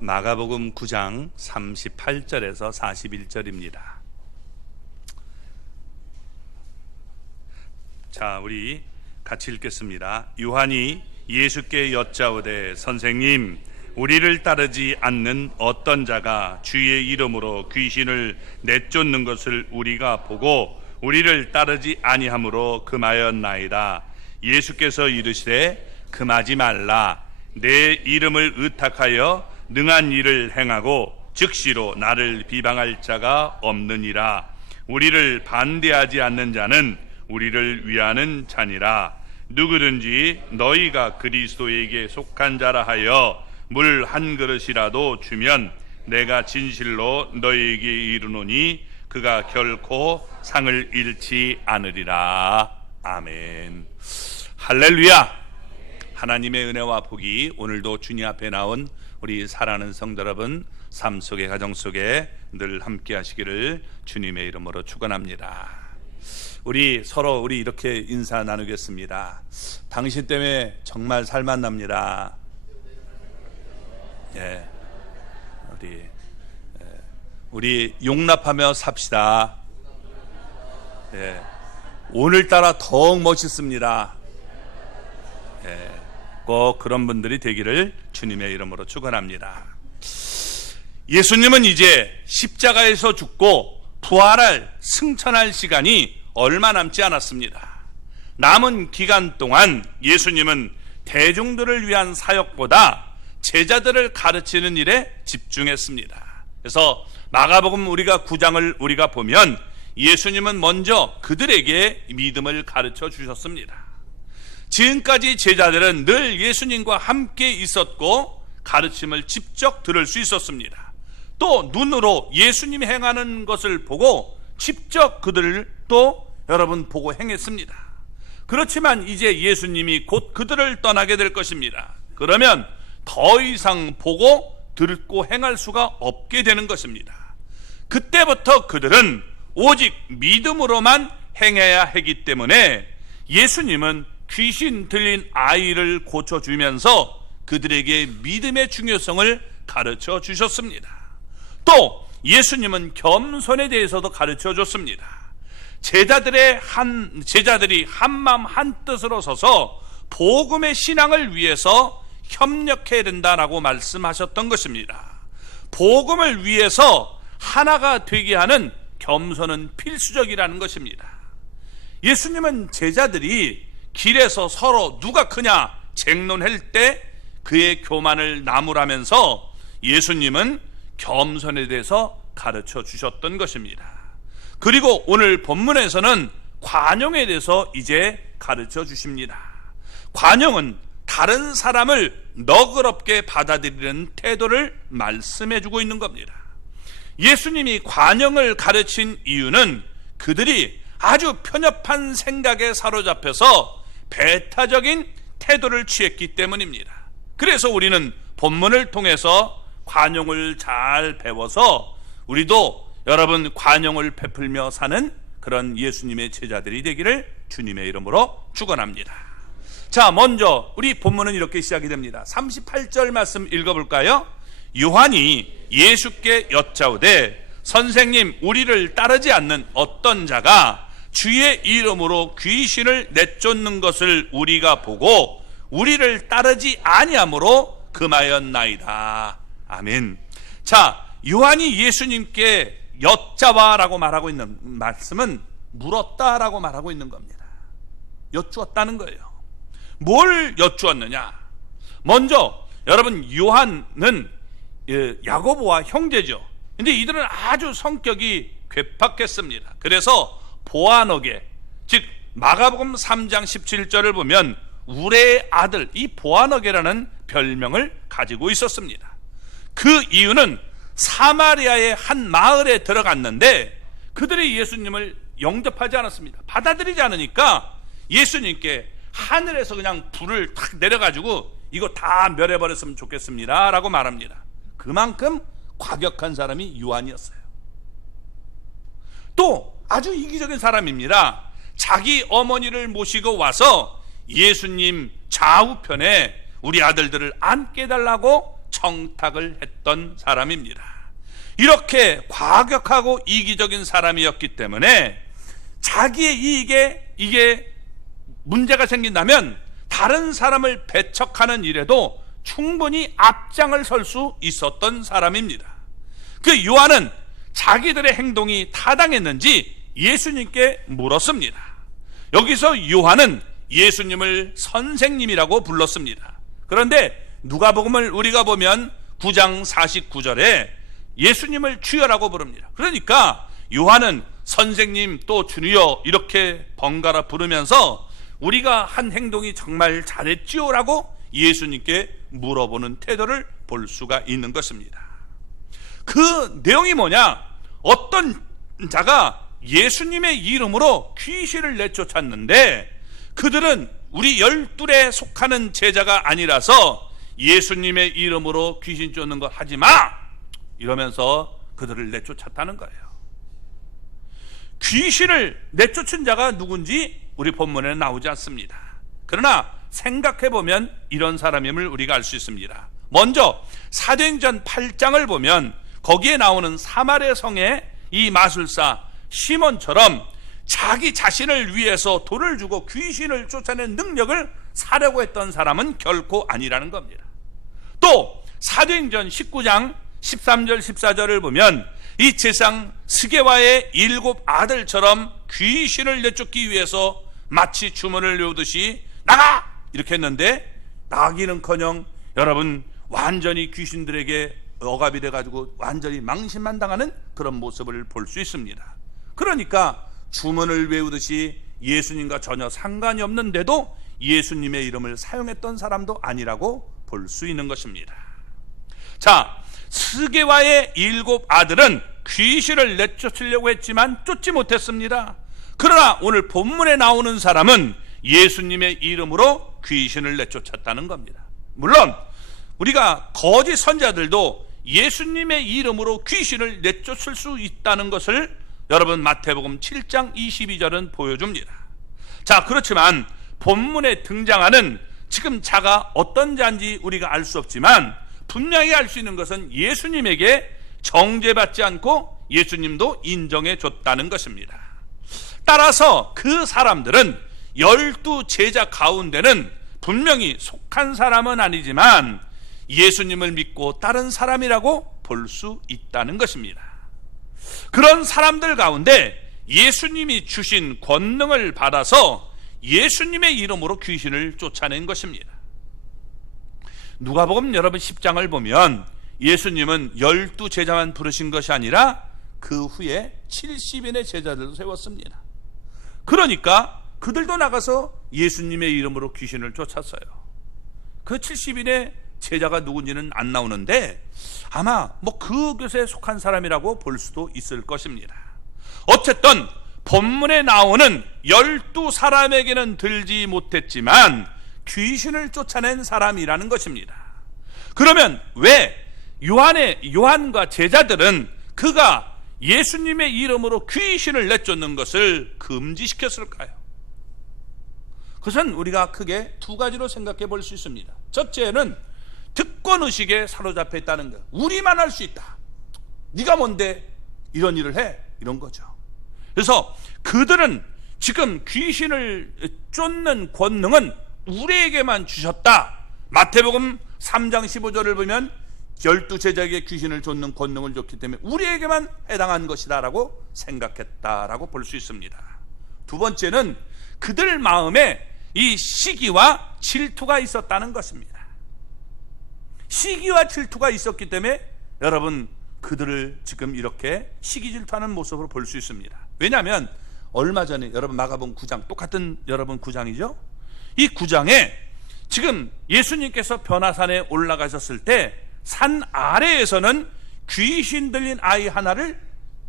마가복음 9장 38절에서 41절입니다. 자, 우리 같이 읽겠습니다. 요한이 예수께 여짜오되 선생님, 우리를 따르지 않는 어떤 자가 주의 이름으로 귀신을 내쫓는 것을 우리가 보고 우리를 따르지 아니함으로 금하였나이다. 예수께서 이르시되 금하지 말라. 내 이름을 의탁하여 능한 일을 행하고 즉시로 나를 비방할 자가 없느니라. 우리를 반대하지 않는 자는 우리를 위하는 자니라. 누구든지 너희가 그리스도에게 속한 자라 하여 물 한 그릇이라도 주면 내가 진실로 너희에게 이르노니 그가 결코 상을 잃지 않으리라. 아멘. 할렐루야. 하나님의 은혜와 복이 오늘도 주님 앞에 나온 우리 사랑하는 성도 여러분 삶 속에 가정 속에 늘 함께 하시기를 주님의 이름으로 축원합니다. 우리 서로 이렇게 인사 나누겠습니다. 당신 때문에 정말 살만 납니다. 예, 우리 용납하며 삽시다. 예, 오늘따라 더욱 멋있습니다. 예, 꼭 그런 분들이 되기를 주님의 이름으로 축원합니다. 예수님은 이제 십자가에서 죽고 부활할 승천할 시간이 얼마 남지 않았습니다. 남은 기간 동안 예수님은 대중들을 위한 사역보다 제자들을 가르치는 일에 집중했습니다. 그래서 마가복음 우리가 9장을 우리가 보면 예수님은 먼저 그들에게 믿음을 가르쳐 주셨습니다. 지금까지 제자들은 늘 예수님과 함께 있었고 가르침을 직접 들을 수 있었습니다. 또 눈으로 예수님이 행하는 것을 보고 직접 그들을 또 여러분 보고 행했습니다. 그렇지만 이제 예수님이 곧 그들을 떠나게 될 것입니다. 그러면 더 이상 보고 듣고 행할 수가 없게 되는 것입니다. 그때부터 그들은 오직 믿음으로만 행해야 하기 때문에 예수님은 귀신 들린 아이를 고쳐주면서 그들에게 믿음의 중요성을 가르쳐 주셨습니다. 또 예수님은 겸손에 대해서도 가르쳐 줬습니다. 제자들이 한마음 한뜻으로 서서 복음의 신앙을 위해서 협력해야 된다라고 말씀하셨던 것입니다. 복음을 위해서 하나가 되게 하는 겸손은 필수적이라는 것입니다. 예수님은 제자들이 길에서 서로 누가 크냐 쟁론할 때 그의 교만을 나무라면서 예수님은 겸손에 대해서 가르쳐 주셨던 것입니다. 그리고 오늘 본문에서는 관용에 대해서 이제 가르쳐 주십니다. 관용은 다른 사람을 너그럽게 받아들이는 태도를 말씀해 주고 있는 겁니다. 예수님이 관용을 가르친 이유는 그들이 아주 편협한 생각에 사로잡혀서 배타적인 태도를 취했기 때문입니다. 그래서 우리는 본문을 통해서 관용을 잘 배워서 우리도 여러분 관용을 베풀며 사는 그런 예수님의 제자들이 되기를 주님의 이름으로 축원합니다. 자, 먼저 우리 본문은 이렇게 시작이 됩니다. 38절 말씀 읽어볼까요? 요한이 예수께 여짜오되 선생님, 우리를 따르지 않는 어떤 자가 주의 이름으로 귀신을 내쫓는 것을 우리가 보고 우리를 따르지 아니함으로 금하였나이다. 아멘. 자, 요한이 예수님께 여짜와라고 말하고 있는 말씀은 물었다라고 말하고 있는 겁니다. 여쭈었다는 거예요. 뭘 여쭈었느냐? 먼저 여러분 요한은 야고보와 형제죠. 근데 이들은 아주 성격이 괴팍했습니다. 그래서 보아너게, 즉 마가복음 3장 17절을 보면 우레의 아들, 이 보아너게라는 별명을 가지고 있었습니다. 그 이유는 사마리아의 한 마을에 들어갔는데 그들이 예수님을 영접하지 않았습니다. 받아들이지 않으니까 예수님께 하늘에서 그냥 불을 탁 내려가지고 이거 다 멸해버렸으면 좋겠습니다 라고 말합니다. 그만큼 과격한 사람이 요한이었어요. 또 아주 이기적인 사람입니다. 자기 어머니를 모시고 와서 예수님 좌우편에 우리 아들들을 앉게 해달라고 청탁을 했던 사람입니다. 이렇게 과격하고 이기적인 사람이었기 때문에 자기의 이익에 이게 문제가 생긴다면 다른 사람을 배척하는 일에도 충분히 앞장을 설 수 있었던 사람입니다. 그 요한은 자기들의 행동이 타당했는지 예수님께 물었습니다. 여기서 요한은 예수님을 선생님이라고 불렀습니다. 그런데 누가복음을 우리가 보면 9장 49절에 예수님을 주여라고 부릅니다. 그러니까 요한은 선생님 또 주여 이렇게 번갈아 부르면서 우리가 한 행동이 정말 잘했지요라고 예수님께 물어보는 태도를 볼 수가 있는 것입니다. 그 내용이 뭐냐? 어떤 자가 예수님의 이름으로 귀신을 내쫓았는데 그들은 우리 12에 속하는 제자가 아니라서 예수님의 이름으로 귀신 쫓는 거 하지 마! 이러면서 그들을 내쫓았다는 거예요. 귀신을 내쫓은 자가 누군지 우리 본문에는 나오지 않습니다. 그러나 생각해보면 이런 사람임을 우리가 알 수 있습니다. 먼저 사도행전 8장을 보면 거기에 나오는 사마리아 성의 이 마술사 시몬처럼 자기 자신을 위해서 돈을 주고 귀신을 쫓아내는 능력을 사려고 했던 사람은 결코 아니라는 겁니다. 또 사도행전 19장 13절 14절을 보면 이 세상 스게와의 7 아들처럼 귀신을 내쫓기 위해서 마치 주문을 외우듯이 나가! 이렇게 했는데 나가기는커녕 여러분 완전히 귀신들에게 억압이 돼가지고 완전히 망신만 당하는 그런 모습을 볼 수 있습니다. 그러니까 주문을 외우듯이 예수님과 전혀 상관이 없는데도 예수님의 이름을 사용했던 사람도 아니라고 볼 수 있는 것입니다. 자, 스게와의 7 아들은 귀신을 내쫓으려고 했지만 쫓지 못했습니다. 그러나 오늘 본문에 나오는 사람은 예수님의 이름으로 귀신을 내쫓았다는 겁니다. 물론 우리가 거짓 선자들도 예수님의 이름으로 귀신을 내쫓을 수 있다는 것을 여러분 마태복음 7장 22절은 보여줍니다. 자, 그렇지만 본문에 등장하는 지금 자가 어떤 자인지 우리가 알 수 없지만 분명히 알 수 있는 것은 예수님에게 정죄받지 않고 예수님도 인정해 줬다는 것입니다. 따라서 그 사람들은 12 제자 가운데는 분명히 속한 사람은 아니지만 예수님을 믿고 따른 사람이라고 볼 수 있다는 것입니다. 그런 사람들 가운데 예수님이 주신 권능을 받아서 예수님의 이름으로 귀신을 쫓아낸 것입니다. 누가복음 여러분 10장을 보면 예수님은 12 제자만 부르신 것이 아니라 그 후에 70인의 제자들도 세웠습니다. 그러니까 그들도 나가서 예수님의 이름으로 귀신을 쫓았어요. 그 70인의 제자가 누군지는 안 나오는데 아마 그 교세에 속한 사람이라고 볼 수도 있을 것입니다. 어쨌든 본문에 나오는 12 사람에게는 들지 못했지만 귀신을 쫓아낸 사람이라는 것입니다. 그러면 왜 요한과 제자들은 그가 예수님의 이름으로 귀신을 내쫓는 것을 금지시켰을까요? 그것은 우리가 크게 2가지로 생각해 볼 수 있습니다. 첫째는 득권의식에 사로잡혀 있다는 것. 우리만 할 수 있다. 네가 뭔데 이런 일을 해? 이런 거죠. 그래서 그들은 지금 귀신을 쫓는 권능은 우리에게만 주셨다. 마태복음 3장 15절을 보면 12 제자에게 귀신을 쫓는 권능을 줬기 때문에 우리에게만 해당한 것이다 라고 생각했다라고 볼 수 있습니다. 두 번째는 그들 마음에 이 시기와 질투가 있었다는 것입니다. 시기와 질투가 있었기 때문에 여러분 그들을 지금 이렇게 시기 질투하는 모습으로 볼 수 있습니다. 왜냐하면 얼마 전에 여러분 마가복음 9장 똑같은 여러분 9장이죠. 이 9장에 지금 예수님께서 변화산에 올라가셨을 때 산 아래에서는 귀신 들린 아이 하나를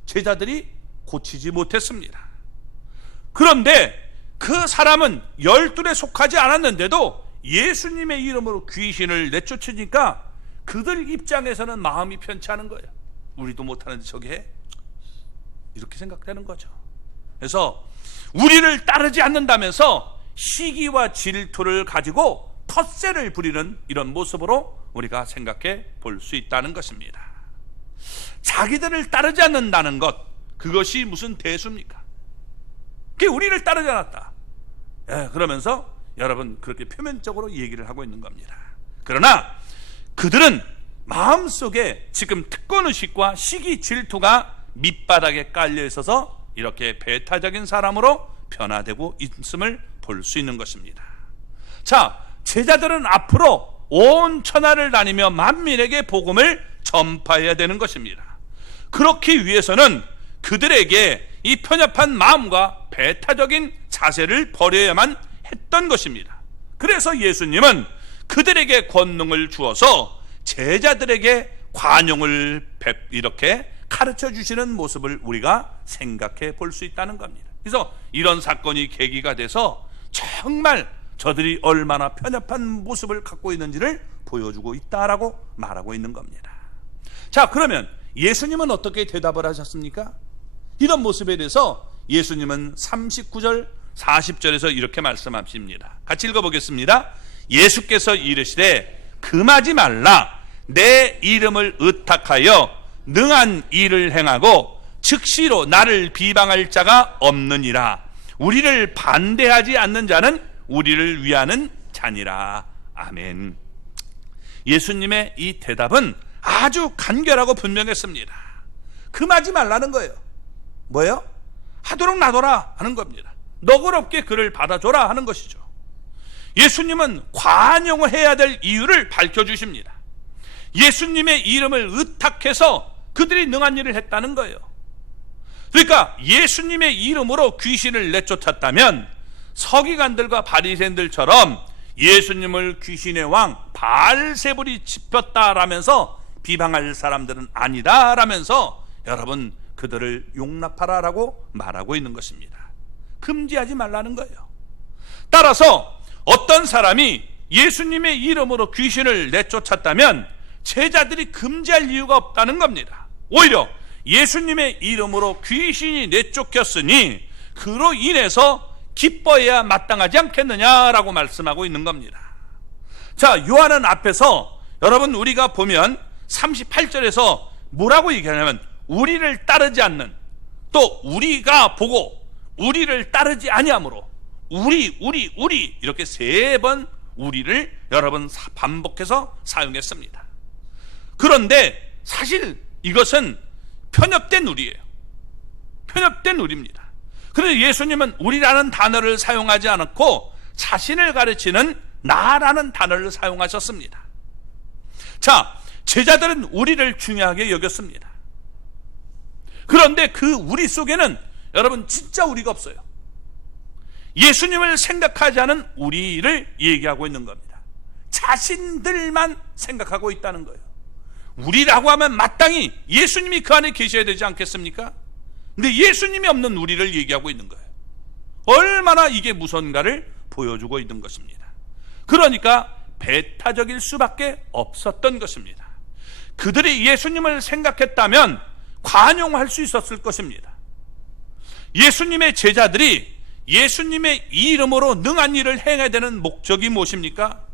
제자들이 고치지 못했습니다. 그런데 그 사람은 12에 속하지 않았는데도 예수님의 이름으로 귀신을 내쫓으니까 그들 입장에서는 마음이 편치 않은 거예요. 우리도 못하는데 저게 해? 이렇게 생각되는 거죠. 그래서 우리를 따르지 않는다면서 시기와 질투를 가지고 텃세를 부리는 이런 모습으로 우리가 생각해 볼 수 있다는 것입니다. 자기들을 따르지 않는다는 것, 그것이 무슨 대수입니까? 그게 우리를 따르지 않았다, 그러면서 여러분 그렇게 표면적으로 얘기를 하고 있는 겁니다. 그러나 그들은 마음속에 지금 특권의식과 시기 질투가 밑바닥에 깔려 있어서 이렇게 배타적인 사람으로 변화되고 있음을 볼 수 있는 것입니다. 자, 제자들은 앞으로 온 천하를 다니며 만민에게 복음을 전파해야 되는 것입니다. 그렇기 위해서는 그들에게 이 편협한 마음과 배타적인 자세를 버려야만 했던 것입니다. 그래서 예수님은 그들에게 권능을 주어서 제자들에게 관용을 이렇게 가르쳐 주시는 모습을 우리가 생각해 볼 수 있다는 겁니다. 그래서 이런 사건이 계기가 돼서 정말 저들이 얼마나 편협한 모습을 갖고 있는지를 보여주고 있다라고 말하고 있는 겁니다. 자, 그러면 예수님은 어떻게 대답을 하셨습니까? 이런 모습에 대해서 예수님은 39절 40절에서 이렇게 말씀하십니다. 같이 읽어보겠습니다. 예수께서 이르시되 금하지 말라. 내 이름을 의탁하여 능한 일을 행하고 즉시로 나를 비방할 자가 없느니라. 우리를 반대하지 않는 자는 우리를 위하는 자니라. 아멘. 예수님의 이 대답은 아주 간결하고 분명했습니다. 금하지 말라는 거예요. 뭐예요? 하도록 놔둬라 하는 겁니다. 너그럽게 그를 받아줘라 하는 것이죠. 예수님은 관용을 해야 될 이유를 밝혀주십니다. 예수님의 이름을 의탁해서 그들이 능한 일을 했다는 거예요. 그러니까 예수님의 이름으로 귀신을 내쫓았다면 서기관들과 바리새인들처럼 예수님을 귀신의 왕 바알세불이 짚었다라면서 비방할 사람들은 아니다라면서 여러분 그들을 용납하라라고 말하고 있는 것입니다. 금지하지 말라는 거예요. 따라서 어떤 사람이 예수님의 이름으로 귀신을 내쫓았다면 제자들이 금지할 이유가 없다는 겁니다. 오히려 예수님의 이름으로 귀신이 내쫓겼으니 그로 인해서 기뻐해야 마땅하지 않겠느냐라고 말씀하고 있는 겁니다. 자, 요한은 앞에서 여러분 우리가 보면 38절에서 뭐라고 얘기하냐면 우리를 따르지 않는, 또 우리가 보고 우리를 따르지 아니하므로 우리 이렇게 3번 우리를 여러분 반복해서 사용했습니다. 그런데 사실 이것은 편협된 우리예요. 편협된 우리입니다. 그래서 예수님은 우리라는 단어를 사용하지 않았고 자신을 가르치는 나라는 단어를 사용하셨습니다. 자, 제자들은 우리를 중요하게 여겼습니다. 그런데 그 우리 속에는 여러분 진짜 우리가 없어요. 예수님을 생각하지 않은 우리를 얘기하고 있는 겁니다. 자신들만 생각하고 있다는 거예요. 우리라고 하면 마땅히 예수님이 그 안에 계셔야 되지 않겠습니까? 근데 예수님이 없는 우리를 얘기하고 있는 거예요. 얼마나 이게 무서운가를 보여주고 있는 것입니다. 그러니까 배타적일 수밖에 없었던 것입니다. 그들이 예수님을 생각했다면 관용할 수 있었을 것입니다. 예수님의 제자들이 예수님의 이름으로 능한 일을 행해야 되는 목적이 무엇입니까?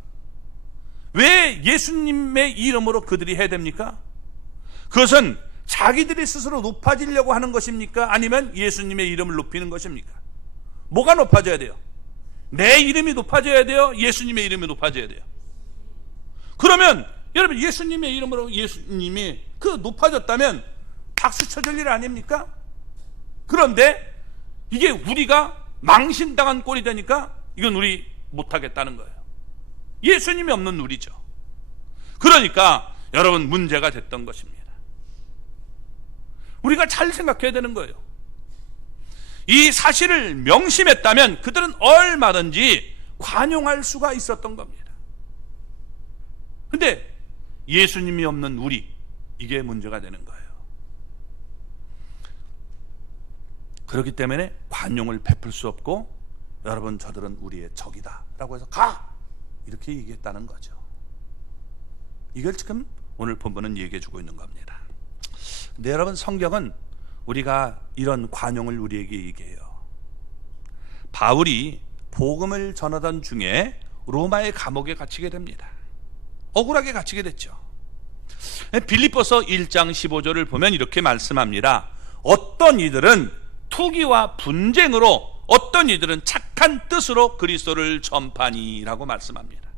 왜 예수님의 이름으로 그들이 해야 됩니까? 그것은 자기들이 스스로 높아지려고 하는 것입니까? 아니면 예수님의 이름을 높이는 것입니까? 뭐가 높아져야 돼요? 내 이름이 높아져야 돼요? 예수님의 이름이 높아져야 돼요? 그러면 여러분 예수님의 이름으로 예수님이 그 높아졌다면 박수 쳐줄 일 아닙니까? 그런데 이게 우리가 망신당한 꼴이 되니까 이건 우리 못하겠다는 거예요. 예수님이 없는 우리죠. 그러니까 여러분 문제가 됐던 것입니다. 우리가 잘 생각해야 되는 거예요. 이 사실을 명심했다면 그들은 얼마든지 관용할 수가 있었던 겁니다. 근데 예수님이 없는 우리, 이게 문제가 되는 거예요. 그렇기 때문에 관용을 베풀 수 없고 여러분 저들은 우리의 적이다 라고 해서 가! 이렇게 얘기했다는 거죠. 이걸 지금 오늘 본문은 얘기해 주고 있는 겁니다. 근데 여러분 성경은 우리가 이런 관용을 우리에게 얘기해요. 바울이 복음을 전하던 중에 로마의 감옥에 갇히게 됩니다. 억울하게 갇히게 됐죠. 빌립보서 1장 15절을 보면 이렇게 말씀합니다. 어떤 이들은 투기와 분쟁으로, 어떤 이들은 착한 뜻으로 그리스도를 전파니라고 말씀합니다.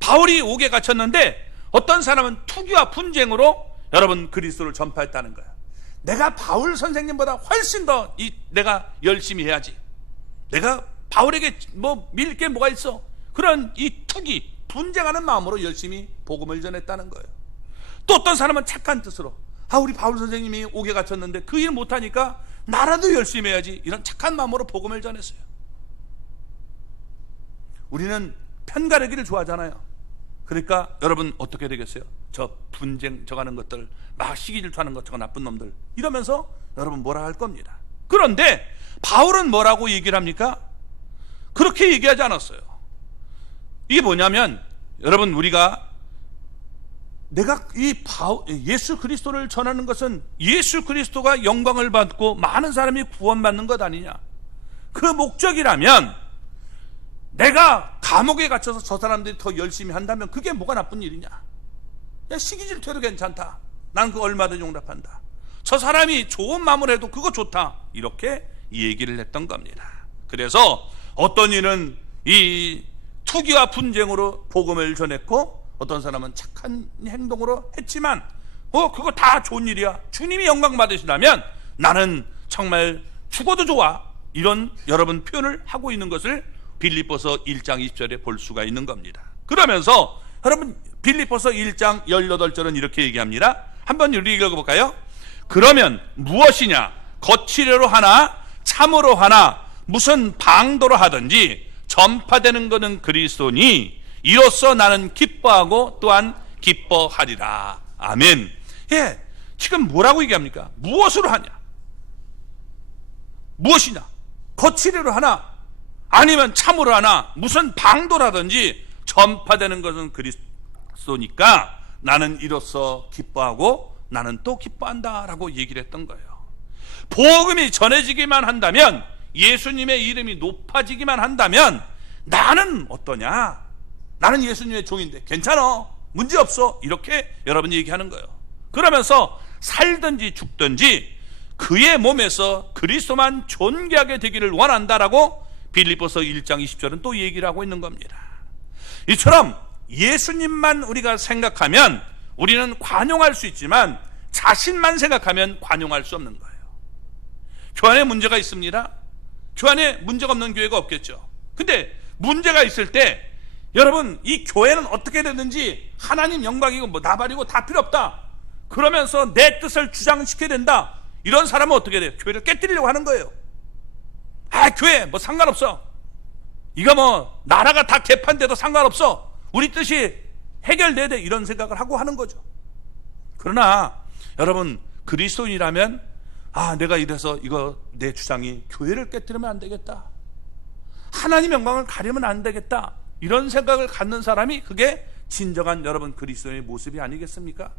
바울이 옥에 갇혔는데 어떤 사람은 투기와 분쟁으로 여러분 그리스도를 전파했다는 거예요. 내가 바울 선생님보다 훨씬 더 내가 열심히 해야지, 내가 바울에게 뭐 밀 게 뭐가 있어, 그런 이 투기 분쟁하는 마음으로 열심히 복음을 전했다는 거예요. 또 어떤 사람은 착한 뜻으로, 우리 바울 선생님이 옥에 갇혔는데 그 일 못하니까 나라도 열심히 해야지, 이런 착한 마음으로 복음을 전했어요. 우리는 편가르기를 좋아하잖아요. 그러니까 여러분 어떻게 되겠어요? 저 분쟁 저가는 것들, 막 시기 질투하는 것, 저거 나쁜 놈들, 이러면서 여러분 뭐라 할 겁니다. 그런데 바울은 뭐라고 얘기를 합니까? 그렇게 얘기하지 않았어요. 이게 뭐냐면, 여러분 우리가 내가 예수 그리스도를 전하는 것은 예수 그리스도가 영광을 받고 많은 사람이 구원받는 것 아니냐, 그 목적이라면 내가 감옥에 갇혀서 저 사람들이 더 열심히 한다면 그게 뭐가 나쁜 일이냐, 야, 시기 질투해도 괜찮다, 난 그거 얼마든지 용납한다, 저 사람이 좋은 마음을 해도 그거 좋다, 이렇게 얘기를 했던 겁니다. 그래서 어떤 이는 이 투기와 분쟁으로 복음을 전했고, 어떤 사람은 착한 행동으로 했지만 그거 다 좋은 일이야, 주님이 영광 받으시다면 나는 정말 죽어도 좋아, 이런 여러분 표현을 하고 있는 것을 빌립보서 1장 20절에 볼 수가 있는 겁니다. 그러면서 여러분 빌립보서 1장 18절은 이렇게 얘기합니다. 한번 우리 읽어볼까요? 그러면 무엇이냐, 거칠애로 하나 참으로 하나 무슨 방도로 하든지 전파되는 것은 그리스도니 이로써 나는 기뻐하고 또한 기뻐하리라. 아멘. 예, 지금 뭐라고 얘기합니까? 무엇으로 하냐, 무엇이냐, 거칠애로 하나 아니면 참으로 하나 무슨 방도라든지 전파되는 것은 그리스도니까 나는 이로써 기뻐하고 나는 또 기뻐한다 라고 얘기를 했던 거예요. 복음이 전해지기만 한다면, 예수님의 이름이 높아지기만 한다면 나는 어떠냐, 나는 예수님의 종인데 괜찮아, 문제없어, 이렇게 여러분 얘기하는 거예요. 그러면서 살든지 죽든지 그의 몸에서 그리스도만 존귀하게 되기를 원한다라고 빌립보서 1장 20절은 또 얘기를 하고 있는 겁니다. 이처럼 예수님만 우리가 생각하면 우리는 관용할 수 있지만 자신만 생각하면 관용할 수 없는 거예요. 교회 안에 문제가 있습니다. 교회 안에 문제가 없는 교회가 없겠죠. 근데 문제가 있을 때 여러분 이 교회는 어떻게 됐는지 하나님 영광이고 뭐 나발이고 다 필요 없다, 그러면서 내 뜻을 주장시켜야 된다, 이런 사람은 어떻게 돼요? 교회를 깨뜨리려고 하는 거예요. 교회 뭐 상관없어, 이거 뭐 나라가 다 개판돼도 상관없어, 우리 뜻이 해결돼야 돼, 이런 생각을 하고 하는 거죠. 그러나 여러분 그리스도인이라면 내가 이래서 이거 내 주장이 교회를 깨뜨리면 안 되겠다, 하나님 영광을 가리면 안 되겠다, 이런 생각을 갖는 사람이 그게 진정한 여러분 그리스도의 모습이 아니겠습니까?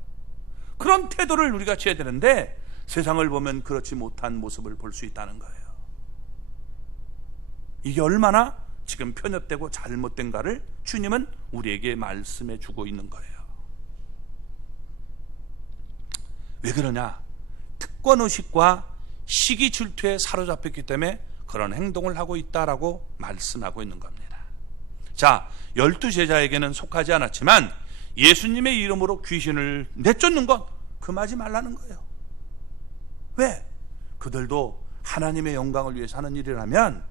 그런 태도를 우리가 취해야 되는데 세상을 보면 그렇지 못한 모습을 볼 수 있다는 거예요. 이게 얼마나 지금 편협되고 잘못된가를 주님은 우리에게 말씀해 주고 있는 거예요. 왜 그러냐? 특권의식과 시기 질투에 사로잡혔기 때문에 그런 행동을 하고 있다라고 말씀하고 있는 겁니다. 자, 12제자에게는 속하지 않았지만 예수님의 이름으로 귀신을 내쫓는 건 금하지 말라는 거예요. 왜? 그들도 하나님의 영광을 위해서 하는 일이라면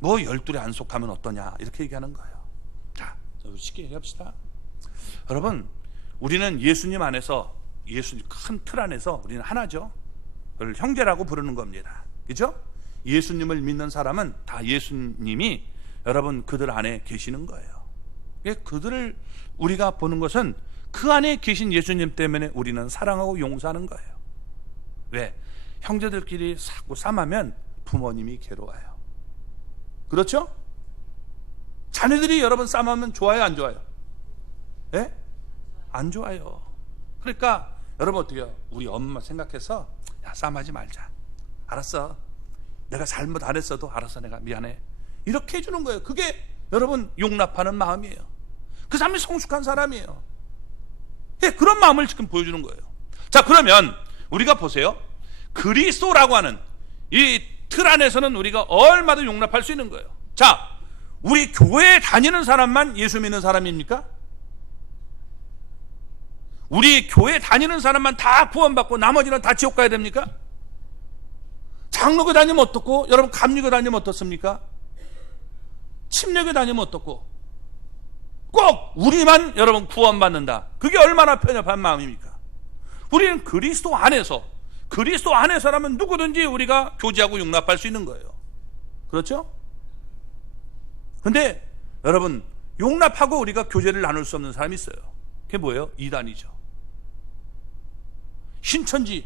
뭐 12에 안 속하면 어떠냐, 이렇게 얘기하는 거예요. 자, 쉽게 얘기합시다. 여러분 우리는 예수님 안에서, 예수님 큰 틀 안에서 우리는 하나죠. 그걸 형제라고 부르는 겁니다. 그죠? 예수님을 믿는 사람은 다 예수님이 여러분 그들 안에 계시는 거예요. 그들을 우리가 보는 것은 그 안에 계신 예수님 때문에 우리는 사랑하고 용서하는 거예요. 왜? 형제들끼리 자꾸 싸우면 부모님이 괴로워요. 그렇죠? 자녀들이 여러분 싸우면 좋아요, 안 좋아요? 예? 안 좋아요. 그러니까 여러분 어떻게 해요? 우리 엄마 생각해서 야, 싸움하지 말자, 알았어, 내가 잘못 안 했어도 알았어, 내가 미안해, 이렇게 해주는 거예요. 그게 여러분 용납하는 마음이에요. 그 사람이 성숙한 사람이에요. 예, 그런 마음을 지금 보여주는 거예요. 자, 그러면 우리가 보세요. 그리스도라고 하는 이 틀 안에서는 우리가 얼마든 용납할 수 있는 거예요. 자, 우리 교회에 다니는 사람만 예수 믿는 사람입니까? 우리 교회 다니는 사람만 다 구원받고 나머지는 다 지옥 가야 됩니까? 장로교 다니면 어떻고, 여러분 감리교 다니면 어떻습니까? 침례교 다니면 어떻고, 꼭 우리만 여러분 구원받는다. 그게 얼마나 편협한 마음입니까? 우리는 그리스도 안에서라면 누구든지 우리가 교제하고 용납할 수 있는 거예요. 그렇죠? 근데 여러분, 용납하고 우리가 교제를 나눌 수 없는 사람이 있어요. 그게 뭐예요? 이단이죠. 신천지,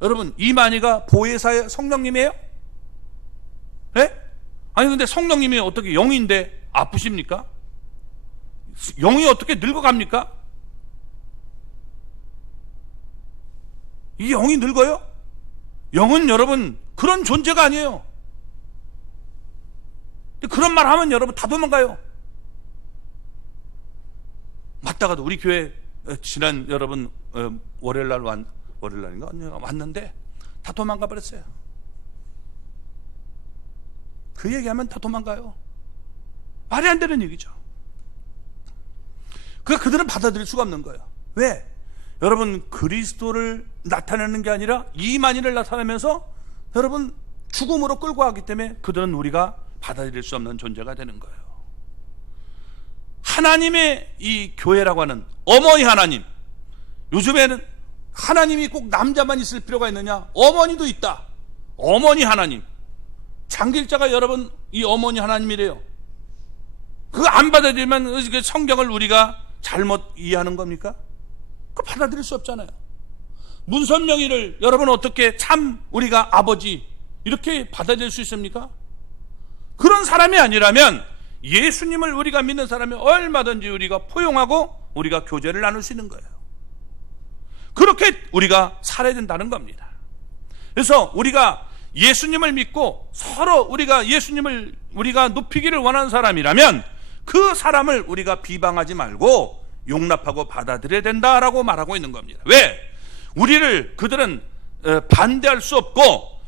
여러분 이만희가 보혜사의 성령님이에요? 네? 아니 근데 성령님이 어떻게 영인데 아프십니까? 영이 어떻게 늙어갑니까? 이 영이 늙어요? 영은 여러분 그런 존재가 아니에요. 그런 말 하면 여러분 다 도망가요. 맞다가도 우리 교회 지난 여러분 월요일날인가 왔는데 다 도망가 버렸어요. 그 얘기하면 다 도망가요. 말이 안 되는 얘기죠. 그들은 받아들일 수가 없는 거예요. 왜? 여러분 그리스도를 나타내는 게 아니라 이만희를 나타내면서 여러분 죽음으로 끌고 가기 때문에 그들은 우리가 받아들일 수 없는 존재가 되는 거예요. 하나님의 이 교회라고 하는 어머니 하나님, 요즘에는 하나님이 꼭 남자만 있을 필요가 있느냐? 어머니도 있다. 어머니 하나님, 장길자가 여러분 이 어머니 하나님이래요. 그거 안 받아들이면 성경을 우리가 잘못 이해하는 겁니까? 그거 받아들일 수 없잖아요. 문선명이를 여러분 어떻게 참 우리가 아버지 이렇게 받아들일 수 있습니까? 그런 사람이 아니라면 예수님을 우리가 믿는 사람이 얼마든지 우리가 포용하고 우리가 교제를 나눌 수 있는 거예요. 그렇게 우리가 살아야 된다는 겁니다. 그래서 우리가 예수님을 믿고 서로 우리가 예수님을 우리가 높이기를 원하는 사람이라면 그 사람을 우리가 비방하지 말고 용납하고 받아들여야 된다라고 말하고 있는 겁니다. 왜? 그들은 반대할 수 없고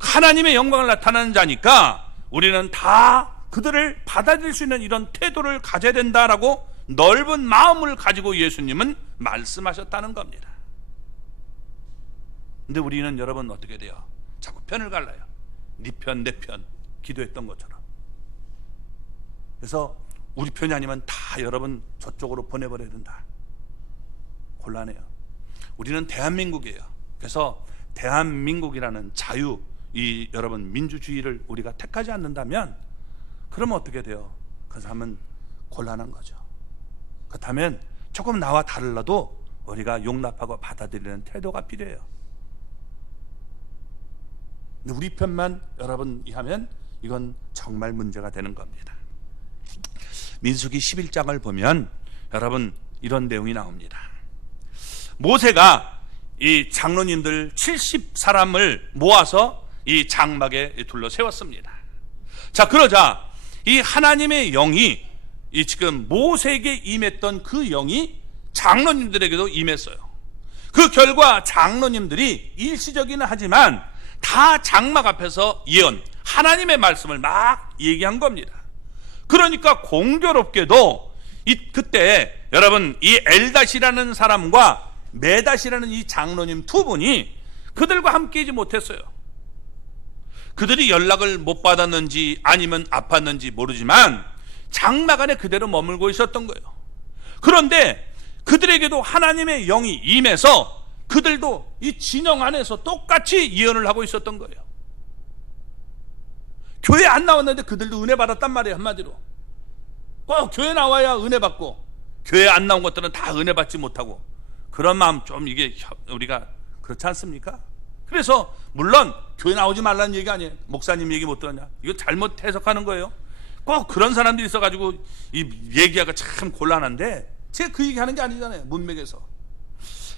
하나님의 영광을 나타내는 자니까 우리는 다 그들을 받아들일 수 있는 이런 태도를 가져야 된다라고 넓은 마음을 가지고 예수님은 말씀하셨다는 겁니다. 근데 우리는 여러분 어떻게 돼요? 자꾸 편을 갈라요. 네 편, 내 편 기도했던 것처럼. 그래서 우리 편이 아니면 다 여러분 저쪽으로 보내버려야 된다. 곤란해요. 우리는 대한민국이에요. 그래서 대한민국이라는 자유, 이 여러분 민주주의를 우리가 택하지 않는다면 그러면 어떻게 돼요? 그 사람은 곤란한 거죠. 그렇다면 조금 나와 다르라도 우리가 용납하고 받아들이는 태도가 필요해요. 근데 우리 편만 여러분 하면 이건 정말 문제가 되는 겁니다. 민수기 11장을 보면 여러분 이런 내용이 나옵니다. 모세가 이 장로님들 70사람을 모아서 이 장막에 둘러 세웠습니다. 자, 그러자 이 하나님의 영이 이 지금 모세에게 임했던 그 영이 장로님들에게도 임했어요. 그 결과 장로님들이 일시적이긴 하지만 다 장막 앞에서 예언, 하나님의 말씀을 막 얘기한 겁니다. 그러니까 공교롭게도 그때 여러분 이 엘닷이라는 사람과 메닷이라는 이 장로님 두 분이 그들과 함께하지 못했어요. 그들이 연락을 못 받았는지 아니면 아팠는지 모르지만 장막 안에 그대로 머물고 있었던 거예요. 그런데 그들에게도 하나님의 영이 임해서 그들도 이 진영 안에서 똑같이 예언을 하고 있었던 거예요. 교회 안 나왔는데 그들도 은혜 받았단 말이에요. 한마디로 꼭 교회 나와야 은혜 받고 교회 안 나온 것들은 다 은혜 받지 못하고 그런 마음 좀 이게 우리가 그렇지 않습니까? 그래서 물론 교회 나오지 말라는 얘기 아니에요. 목사님 얘기 못 들었냐? 이거 잘못 해석하는 거예요. 꼭 그런 사람들이 있어가지고 이 얘기하기가 참 곤란한데 제가 그 얘기하는 게 아니잖아요. 문맥에서.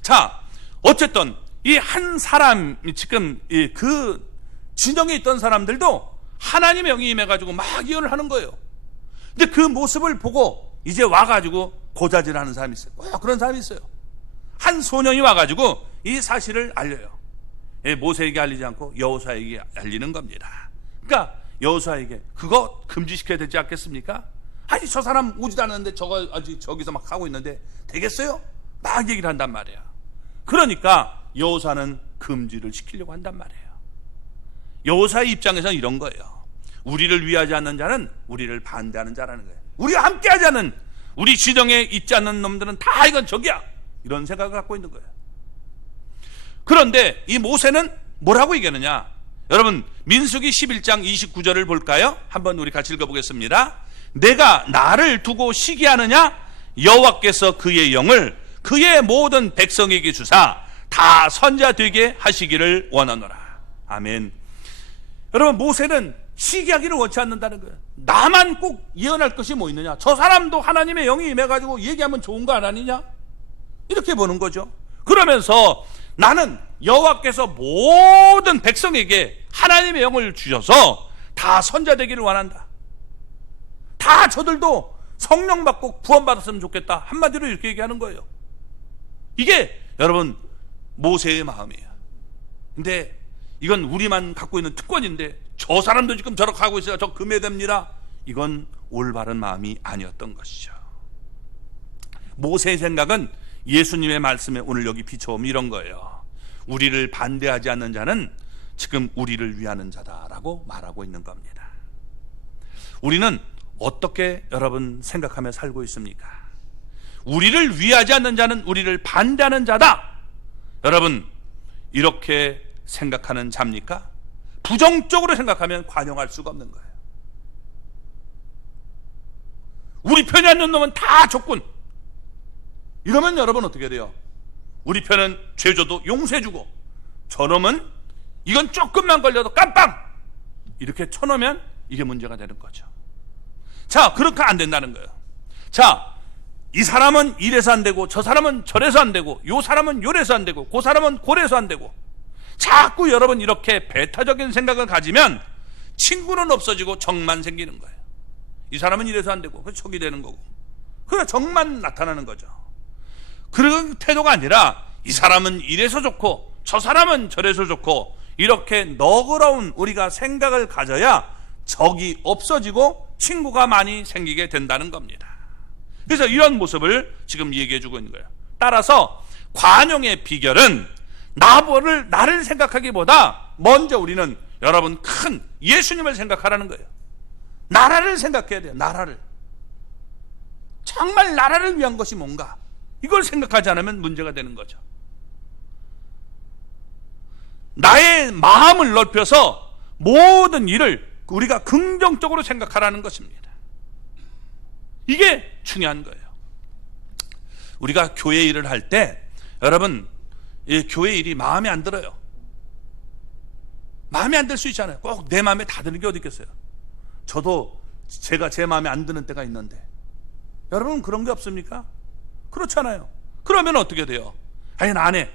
자, 어쨌든 이 한 사람 지금 그 진영에 있던 사람들도 하나님의 영이 임해가지고 막 예언을 하는 거예요. 근데 그 모습을 보고 이제 와가지고 고자질하는 사람이 있어요. 꼭 그런 사람이 있어요. 한 소년이 와가지고 이 사실을 알려요. 모세에게 알리지 않고 여호수아에게 알리는 겁니다. 그러니까 여호수아에게 그거 금지시켜야 되지 않겠습니까? 아니 저 사람 오지도 않았는데 저거 아직 저기서 막 하고 있는데 되겠어요? 막 얘기를 한단 말이에요. 그러니까 여호수아는 금지를 시키려고 한단 말이에요. 여호수아의 입장에서는 이런 거예요. 우리를 위하지 않는 자는 우리를 반대하는 자라는 거예요. 우리와 함께하지 않는, 우리 진영에 있지 않는 놈들은 다 이건 적이야, 이런 생각을 갖고 있는 거예요. 그런데 이 모세는 뭐라고 얘기하느냐? 여러분 민수기 11장 29절을 볼까요? 한번 우리 같이 읽어보겠습니다. 내가 나를 두고 시기하느냐? 여호와께서 그의 영을 그의 모든 백성에게 주사 다 선자 되게 하시기를 원하노라. 아멘. 여러분 모세는 시기하기를 원치 않는다는 거예요. 나만 꼭 예언할 것이 뭐 있느냐? 저 사람도 하나님의 영이 임해가지고 얘기하면 좋은 거 아니냐? 이렇게 보는 거죠. 그러면서 나는 여호와께서 모든 백성에게 하나님의 영을 주셔서 다 선자 되기를 원한다. 다 저들도 성령 받고 구원받았으면 좋겠다. 한마디로 이렇게 얘기하는 거예요. 이게 여러분 모세의 마음이에요. 근데 이건 우리만 갖고 있는 특권인데 저 사람도 지금 저렇게 하고 있어요. 저 금해됩니다. 이건 올바른 마음이 아니었던 것이죠. 모세의 생각은 예수님의 말씀에 오늘 여기 비춰오면 이런 거예요. 우리를 반대하지 않는 자는 지금 우리를 위하는 자다라고 말하고 있는 겁니다. 우리는 어떻게 여러분 생각하며 살고 있습니까? 우리를 위하지 않는 자는 우리를 반대하는 자다. 여러분 이렇게 생각하는 자입니까? 부정적으로 생각하면 관용할 수가 없는 거예요. 우리 편이 안 좋은 놈은 다 적군. 이러면 여러분 어떻게 돼요? 우리 편은 죄줘도 용서해주고 저놈은 이건 조금만 걸려도 깜빵 이렇게 쳐놓으면 이게 문제가 되는 거죠. 자, 그렇게 안 된다는 거예요. 자, 이 사람은 이래서 안 되고 저 사람은 저래서 안 되고 요 사람은 요래서 안 되고 그 사람은 고래서 안 되고 자꾸 여러분 이렇게 배타적인 생각을 가지면 친구는 없어지고 정만 생기는 거예요. 이 사람은 이래서 안 되고 그래서 적이 되는 거고 그래 정만 나타나는 거죠. 그런 태도가 아니라 이 사람은 이래서 좋고 저 사람은 저래서 좋고 이렇게 너그러운 우리가 생각을 가져야 적이 없어지고 친구가 많이 생기게 된다는 겁니다. 그래서 이런 모습을 지금 얘기해 주고 있는 거예요. 따라서 관용의 비결은 나를 생각하기보다 먼저 우리는 여러분 큰 예수님을 생각하라는 거예요. 나라를 생각해야 돼요. 나라를. 정말 나라를 위한 것이 뭔가 이걸 생각하지 않으면 문제가 되는 거죠. 나의 마음을 넓혀서 모든 일을 우리가 긍정적으로 생각하라는 것입니다. 이게 중요한 거예요. 우리가 교회 일을 할 때 여러분 이 교회 일이 마음에 안 들어요. 마음에 안 들 수 있잖아요. 꼭 내 마음에 다 드는 게 어디 있겠어요. 저도 제가 제 마음에 안 드는 때가 있는데 여러분 그런 게 없습니까? 그렇잖아요. 그러면 어떻게 돼요? 아니 나 안 해.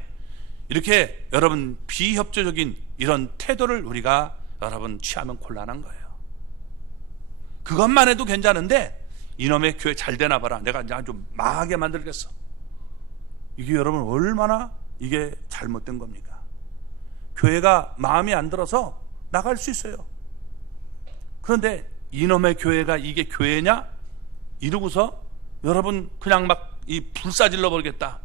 이렇게 여러분 비협조적인 이런 태도를 우리가 여러분 취하면 곤란한 거예요. 그것만 해도 괜찮은데 이놈의 교회 잘 되나 봐라. 내가 좀 망하게 만들겠어. 이게 여러분 얼마나 이게 잘못된 겁니까? 교회가 마음에 안 들어서 나갈 수 있어요. 그런데 이놈의 교회가 이게 교회냐? 이러고서 여러분 그냥 막 이 불사질러 버리겠다,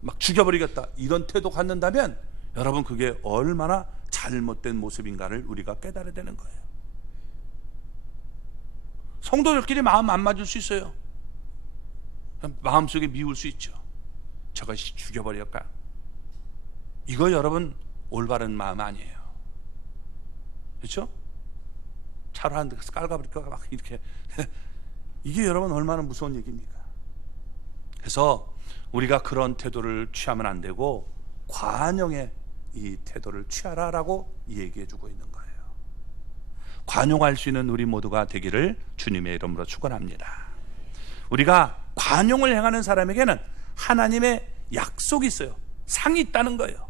막 죽여버리겠다 이런 태도 갖는다면 여러분 그게 얼마나 잘못된 모습인가를 우리가 깨달아야 되는 거예요. 성도들끼리 마음 안 맞을 수 있어요. 마음속에 미울 수 있죠. 저것이 죽여버릴까? 이거 여러분 올바른 마음 아니에요. 그렇죠? 차로 한 대서 깔아버릴까 막 이렇게 이게 여러분 얼마나 무서운 얘기입니까? 그래서 우리가 그런 태도를 취하면 안 되고 관용의 이 태도를 취하라라고 얘기해 주고 있는 거예요. 관용할 수 있는 우리 모두가 되기를 주님의 이름으로 축원합니다. 우리가 관용을 행하는 사람에게는 하나님의 약속이 있어요. 상이 있다는 거예요.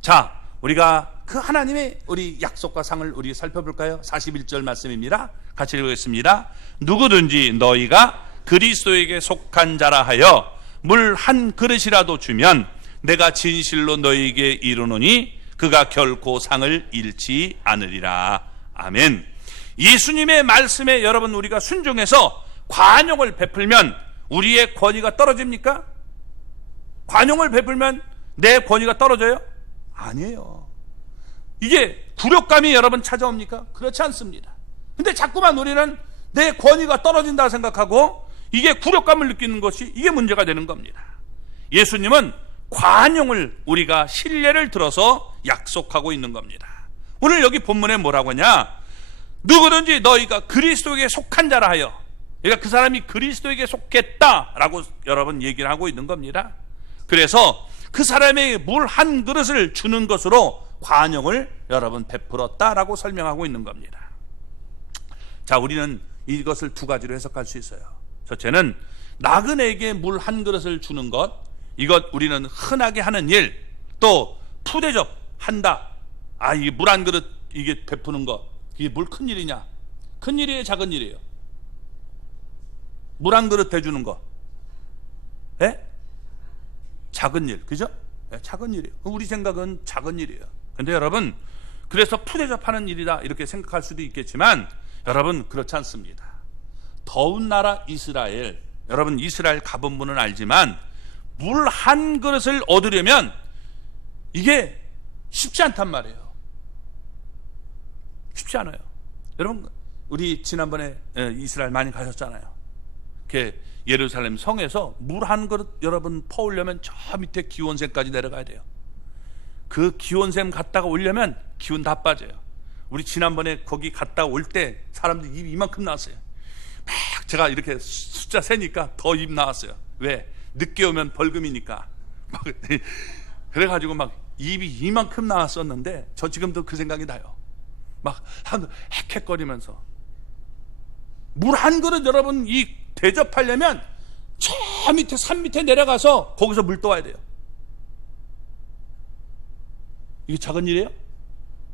자, 우리가 그 하나님의 우리 약속과 상을 우리 살펴볼까요? 41절 말씀입니다. 같이 읽겠습니다. 누구든지 너희가 그리스도에게 속한 자라 하여 물 한 그릇이라도 주면 내가 진실로 너희에게 이르노니 그가 결코 상을 잃지 않으리라. 아멘. 예수님의 말씀에 여러분 우리가 순종해서 관용을 베풀면 우리의 권위가 떨어집니까? 관용을 베풀면 내 권위가 떨어져요? 아니에요. 이게 굴욕감이 여러분 찾아옵니까? 그렇지 않습니다. 근데 자꾸만 우리는 내 권위가 떨어진다고 생각하고 이게 굴욕감을 느끼는 것이 이게 문제가 되는 겁니다. 예수님은 관용을 우리가 신뢰를 들어서 약속하고 있는 겁니다. 오늘 여기 본문에 뭐라고 하냐? 누구든지 너희가 그리스도에게 속한 자라 하여, 그러니까 그 사람이 그리스도에게 속했다라고 여러분 얘기를 하고 있는 겁니다. 그래서 그 사람에게 물 한 그릇을 주는 것으로 관용을 여러분 베풀었다라고 설명하고 있는 겁니다. 자, 우리는 이것을 두 가지로 해석할 수 있어요. 첫째는 나그네에게 물 한 그릇을 주는 것, 이것 우리는 흔하게 하는 일. 또 푸대접 한다. 아, 이게 물 한 그릇 이게 베푸는 것, 이게 뭘 큰 일이냐? 큰 일이에요, 작은 일이에요? 물 한 그릇 대주는 거, 예? 작은 일, 그죠? 예, 작은 일이에요. 우리 생각은 작은 일이에요. 근데 여러분, 그래서 푸대접하는 일이다 이렇게 생각할 수도 있겠지만 여러분 그렇지 않습니다. 더운 나라 이스라엘, 여러분 이스라엘 가본 분은 알지만 물 한 그릇을 얻으려면 이게 쉽지 않단 말이에요. 쉽지 않아요. 여러분 우리 지난번에 이스라엘 많이 가셨잖아요. 이렇게 예루살렘 성에서 물 한 그릇 여러분 퍼오려면 저 밑에 기온샘까지 내려가야 돼요. 그 기온샘 갔다가 오려면 기운 다 빠져요. 우리 지난번에 거기 갔다 올 때 사람들 입이 이만큼 나왔어요. 막 제가 이렇게 숫자 세니까 더 입 나왔어요. 왜? 늦게 오면 벌금이니까. 막 그래가지고 막 입이 이만큼 나왔었는데 저 지금도 그 생각이 나요. 막 헥헥거리면서 물 한 그릇 여러분 이 대접하려면 저 밑에 산 밑에 내려가서 거기서 물 떠와야 돼요. 이게 작은 일이에요?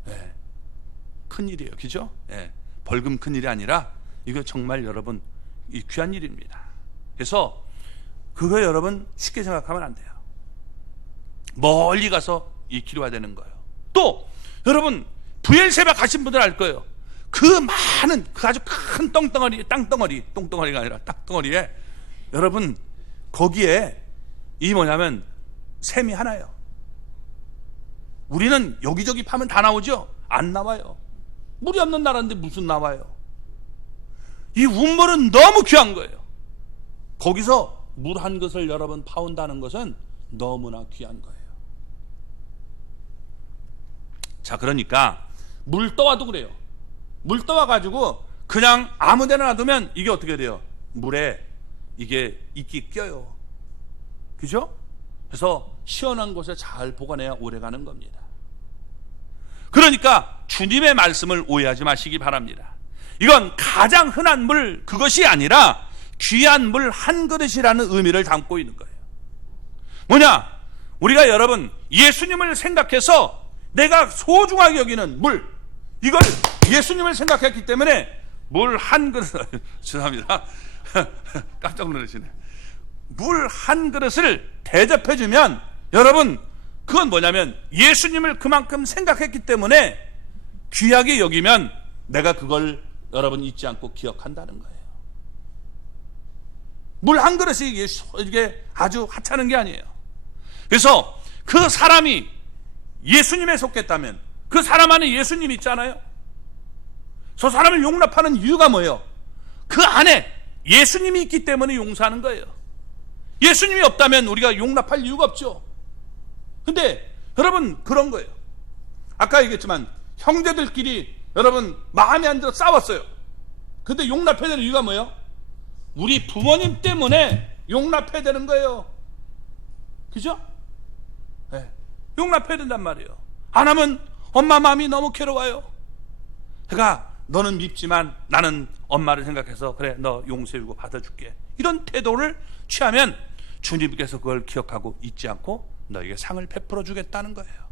네. 큰 일이에요. 그죠? 네. 벌금 큰 일이 아니라 이거 정말 여러분 이 귀한 일입니다. 그래서 그거 여러분 쉽게 생각하면 안 돼요. 멀리 가서 이 기도해야 되는 거예요. 또 여러분 부엘세바 가신 분들 알 거예요. 그 많은 그 아주 큰 똥덩어리가 아니라 땅덩어리에 여러분 거기에 이 뭐냐면 샘이 하나예요. 우리는 여기저기 파면 다 나오죠? 안 나와요. 물이 없는 나라인데 무슨 나와요? 이 운물은 너무 귀한 거예요. 거기서 물 한 것을 여러분 파온다는 것은 너무나 귀한 거예요. 자, 그러니까 물 떠와도 그래요. 물 떠와가지고 그냥 아무 데나 놔두면 이게 어떻게 돼요? 물에 이게 이끼 껴요. 그죠? 그래서 시원한 곳에 잘 보관해야 오래 가는 겁니다. 그러니까 주님의 말씀을 오해하지 마시기 바랍니다. 이건 가장 흔한 물 그것이 아니라 귀한 물 한 그릇이라는 의미를 담고 있는 거예요. 뭐냐? 우리가 여러분 예수님을 생각해서 내가 소중하게 여기는 물, 이걸 예수님을 생각했기 때문에 물 한 그릇 죄송합니다. 깜짝 놀라시네. 물 한 그릇을 대접해주면 여러분 그건 뭐냐면 예수님을 그만큼 생각했기 때문에 귀하게 여기면 내가 그걸 여러분 잊지 않고 기억한다는 거예요. 물 한 그릇이 이게 아주 하찮은 게 아니에요. 그래서 그 사람이 예수님에 속했다면 그 사람 안에 예수님 있잖아요. 저 사람을 용납하는 이유가 뭐예요? 그 안에 예수님이 있기 때문에 용서하는 거예요. 예수님이 없다면 우리가 용납할 이유가 없죠. 근데 여러분 그런 거예요. 아까 얘기했지만 형제들끼리 여러분 마음에 안 들어 싸웠어요. 근데 용납해야 되는 이유가 뭐예요? 우리 부모님 때문에 용납해야 되는 거예요. 그죠? 네. 용납해야 된단 말이에요. 안 하면 엄마 마음이 너무 괴로워요. 그러니까 너는 밉지만 나는 엄마를 생각해서 그래 너 용서해주고 받아줄게, 이런 태도를 취하면 주님께서 그걸 기억하고 잊지 않고 너에게 상을 베풀어 주겠다는 거예요.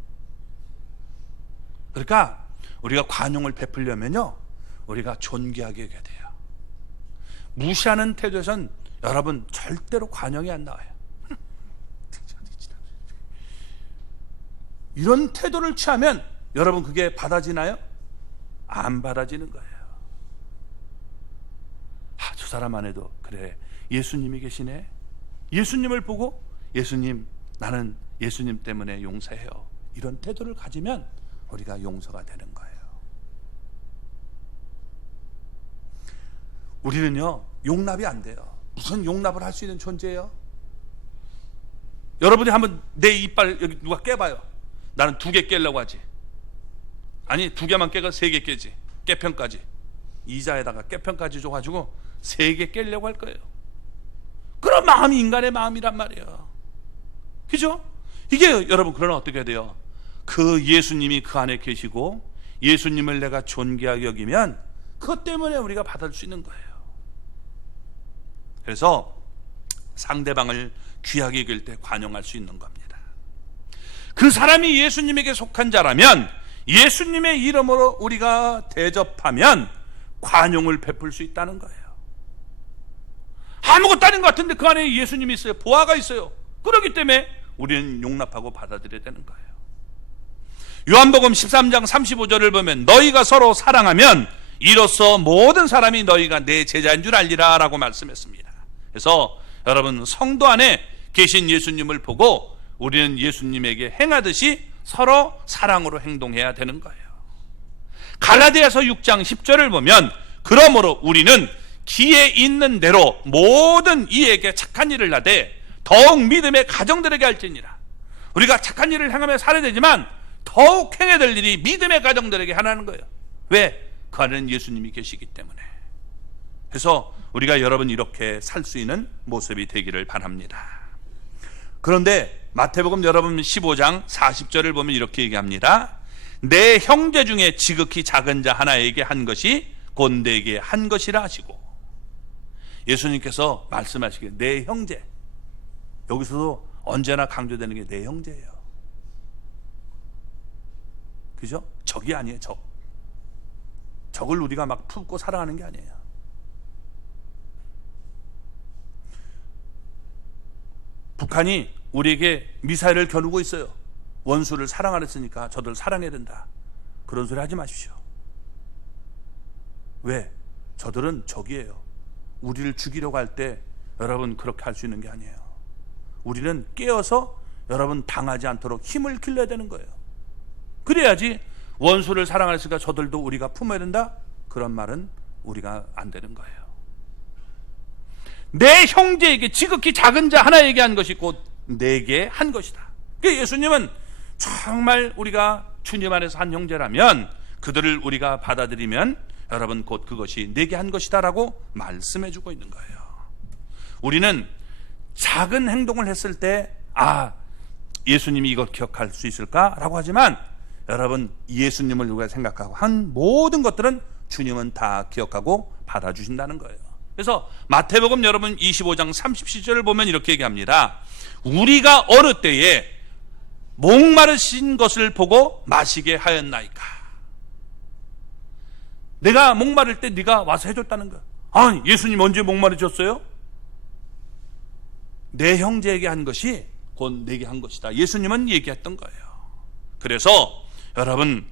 그러니까 우리가 관용을 베풀려면요 우리가 존귀하게 해야 돼요. 무시하는 태도에선 여러분 절대로 관용이 안 나와요. 이런 태도를 취하면 여러분 그게 받아지나요? 안 받아지는 거예요. 저 사람 안에도 그래, 예수님이 계시네. 예수님을 보고 예수님, 나는 예수님 때문에 용서해요. 이런 태도를 가지면 우리가 용서가 되는 거예요. 우리는요, 용납이 안 돼요. 무슨 용납을 할 수 있는 존재예요? 여러분이 한번 내 이빨 여기 누가 깨봐요. 나는 2개 깨려고 하지. 아니 2개만 깨가 3개 깨지. 깨편까지. 이자에다가 깨편까지 줘가지고 3개 깨려고 할 거예요. 그런 마음이 인간의 마음이란 말이에요. 그죠? 이게 여러분, 그러나 어떻게 해야 돼요? 그 예수님이 그 안에 계시고 예수님을 내가 존귀하게 여기면 그것 때문에 우리가 받을 수 있는 거예요. 그래서 상대방을 귀하게 여길 때 관용할 수 있는 겁니다. 그 사람이 예수님에게 속한 자라면 예수님의 이름으로 우리가 대접하면 관용을 베풀 수 있다는 거예요. 아무것도 아닌 것 같은데 그 안에 예수님이 있어요. 보화가 있어요. 그렇기 때문에 우리는 용납하고 받아들여야 되는 거예요. 요한복음 13장 35절을 보면 너희가 서로 사랑하면 이로써 모든 사람이 너희가 내 제자인 줄 알리라 라고 말씀했습니다. 그래서 여러분, 성도 안에 계신 예수님을 보고 우리는 예수님에게 행하듯이 서로 사랑으로 행동해야 되는 거예요. 갈라디아서 6장 10절을 보면 그러므로 우리는 기에 있는 대로 모든 이에게 착한 일을 하되 더욱 믿음의 가정들에게 할지니라. 우리가 착한 일을 행하며 살아야 되지만 더욱 행해야 될 일이 믿음의 가정들에게 하라는 거예요. 왜? 그 안에는 예수님이 계시기 때문에. 그래서 우리가 여러분 이렇게 살 수 있는 모습이 되기를 바랍니다. 그런데 마태복음 여러분 15장 40절을 보면 이렇게 얘기합니다. 내 형제 중에 지극히 작은 자 하나에게 한 것이 곧 내게 한 것이라 하시고, 예수님께서 말씀하시기를 내 형제, 여기서도 언제나 강조되는 게 내 형제예요. 그죠? 적이 아니에요. 적을 우리가 막 품고 사랑하는 게 아니에요. 북한이 우리에게 미사일을 겨누고 있어요. 원수를 사랑하랬으니까 저들 사랑해야 된다. 그런 소리 하지 마십시오. 왜? 저들은 적이에요. 우리를 죽이려고 할 때 여러분 그렇게 할 수 있는 게 아니에요. 우리는 깨어서 여러분 당하지 않도록 힘을 길러야 되는 거예요. 그래야지 원수를 사랑하랬으니까 저들도 우리가 품어야 된다? 그런 말은 우리가 안 되는 거예요. 내 형제에게 지극히 작은 자 하나에게 한 것이 곧 내게 한 것이다. 예수님은 정말 우리가 주님 안에서 한 형제라면 그들을 우리가 받아들이면 여러분 곧 그것이 내게 한 것이다 라고 말씀해 주고 있는 거예요. 우리는 작은 행동을 했을 때 예수님이 이걸 기억할 수 있을까? 라고 하지만 여러분, 예수님을 우리가 생각하고 한 모든 것들은 주님은 다 기억하고 받아주신다는 거예요. 그래서 마태복음 여러분 25장 37절을 보면 이렇게 얘기합니다. 우리가 어느 때에 목마르신 것을 보고 마시게 하였나이까. 내가 목마를 때 네가 와서 해줬다는 거야. 아니, 예수님 언제 목마르셨어요? 내 형제에게 한 것이 곧 내게 한 것이다. 예수님은 얘기했던 거예요. 그래서 여러분,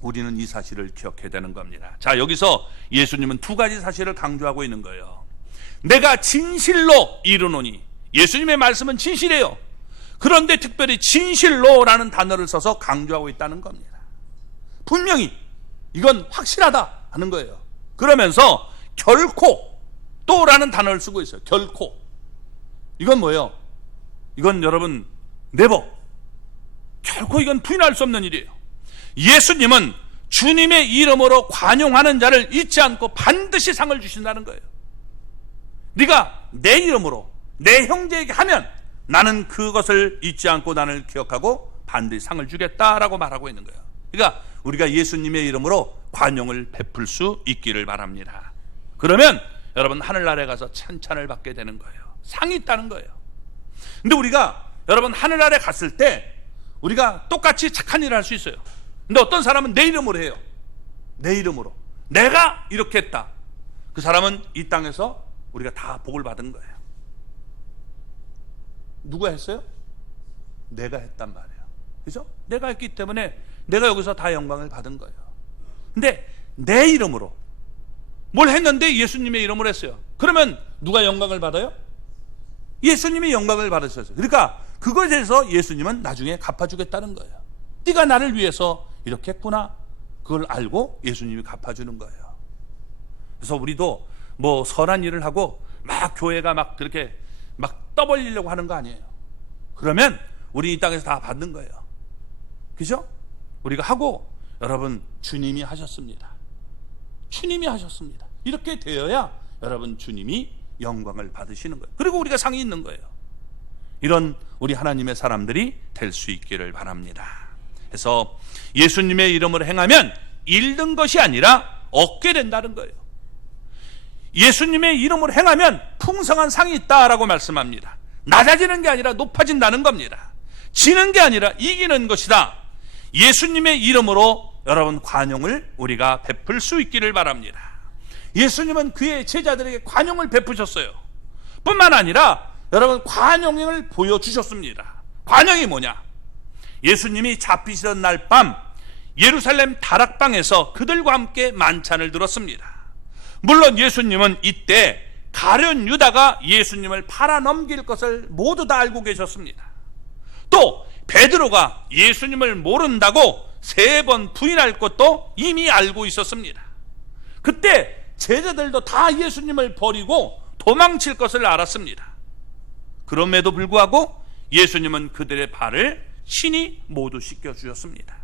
우리는 이 사실을 기억해야 되는 겁니다. 자, 여기서 예수님은 2가지 사실을 강조하고 있는 거예요. 내가 진실로 이르노니, 예수님의 말씀은 진실이에요. 그런데 특별히 진실로라는 단어를 써서 강조하고 있다는 겁니다. 분명히 이건 확실하다 하는 거예요. 그러면서 결코 또라는 단어를 쓰고 있어요. 결코. 이건 뭐예요? 이건 여러분 never, 결코 이건 부인할 수 없는 일이에요. 예수님은 주님의 이름으로 관용하는 자를 잊지 않고 반드시 상을 주신다는 거예요. 네가 내 이름으로 내 형제에게 하면 나는 그것을 잊지 않고 나를 기억하고 반드시 상을 주겠다라고 말하고 있는 거예요. 그러니까 우리가 예수님의 이름으로 관용을 베풀 수 있기를 바랍니다. 그러면 여러분 하늘나라에 가서 찬찬을 받게 되는 거예요. 상이 있다는 거예요. 근데 우리가 여러분 하늘나라에 갔을 때 우리가 똑같이 착한 일을 할 수 있어요. 근데 어떤 사람은 내 이름으로 해요. 내 이름으로 내가 이렇게 했다. 그 사람은 이 땅에서 우리가 다 복을 받은 거예요. 누가 했어요? 내가 했단 말이에요. 그죠? 내가 했기 때문에 내가 여기서 다 영광을 받은 거예요. 근데 내 이름으로 뭘 했는데 예수님의 이름으로 했어요. 그러면 누가 영광을 받아요? 예수님이 영광을 받으셨어요. 그러니까 그거에 대해서 예수님은 나중에 갚아주겠다는 거예요. 네가 나를 위해서 이렇게 했구나. 그걸 알고 예수님이 갚아주는 거예요. 그래서 우리도 뭐 선한 일을 하고 막 교회가 막 그렇게 막 떠벌리려고 하는 거 아니에요. 그러면 우리 이 땅에서 다 받는 거예요. 그죠? 우리가 하고 여러분 주님이 하셨습니다. 주님이 하셨습니다. 이렇게 되어야 여러분 주님이 영광을 받으시는 거예요. 그리고 우리가 상이 있는 거예요. 이런 우리 하나님의 사람들이 될 수 있기를 바랍니다. 그래서 예수님의 이름으로 행하면 잃는 것이 아니라 얻게 된다는 거예요. 예수님의 이름으로 행하면 풍성한 상이 있다라고 말씀합니다. 낮아지는 게 아니라 높아진다는 겁니다. 지는 게 아니라 이기는 것이다. 예수님의 이름으로 여러분 관용을 우리가 베풀 수 있기를 바랍니다. 예수님은 그의 제자들에게 관용을 베푸셨어요. 뿐만 아니라 여러분 관용을 보여주셨습니다. 관용이 뭐냐? 예수님이 잡히시던 날 밤 예루살렘 다락방에서 그들과 함께 만찬을 들었습니다. 물론 예수님은 이때 가룟 유다가 예수님을 팔아넘길 것을 모두 다 알고 계셨습니다. 또 베드로가 예수님을 모른다고 3번 부인할 것도 이미 알고 있었습니다. 그때 제자들도 다 예수님을 버리고 도망칠 것을 알았습니다. 그럼에도 불구하고 예수님은 그들의 발을 친히 모두 씻겨주셨습니다.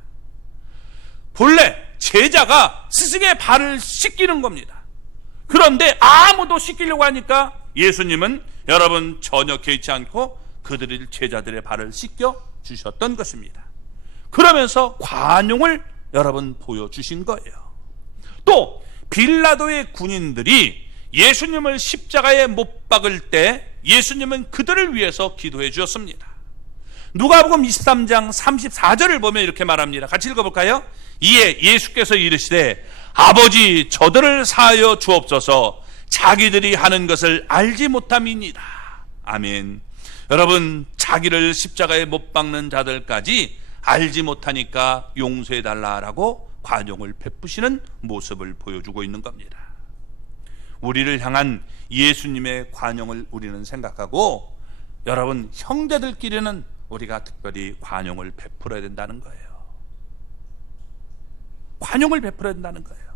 본래 제자가 스승의 발을 씻기는 겁니다. 그런데 아무도 씻기려고 하니까 예수님은 여러분 전혀 개의치 않고 그들의 제자들의 발을 씻겨 주셨던 것입니다. 그러면서 관용을 여러분 보여주신 거예요. 또 빌라도의 군인들이 예수님을 십자가에 못 박을 때 예수님은 그들을 위해서 기도해 주셨습니다. 누가복음 23장 34절을 보면 이렇게 말합니다. 같이 읽어볼까요? 이에 예수께서 이르시되 아버지 저들을 사하여 주옵소서 자기들이 하는 것을 알지 못함이니이다. 아멘. 여러분 자기를 십자가에 못 박는 자들까지 알지 못하니까 용서해 달라라고 관용을 베푸시는 모습을 보여주고 있는 겁니다. 우리를 향한 예수님의 관용을 우리는 생각하고 여러분 형제들끼리는 우리가 특별히 관용을 베풀어야 된다는 거예요. 관용을 베풀어야 된다는 거예요.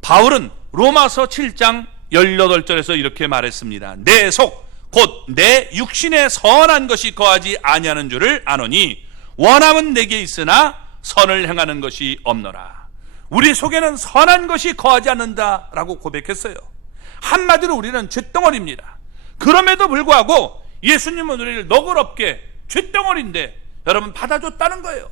바울은 로마서 7장 18절에서 이렇게 말했습니다. 내 속 곧 내 육신에 선한 것이 거하지 아니하는 줄을 아노니 원함은 내게 있으나 선을 행하는 것이 없노라. 우리 속에는 선한 것이 거하지 않는다라고 고백했어요. 한마디로 우리는 쇳덩어리입니다. 그럼에도 불구하고 예수님은 우리를 너그럽게 쇳덩어리인데 여러분 받아줬다는 거예요.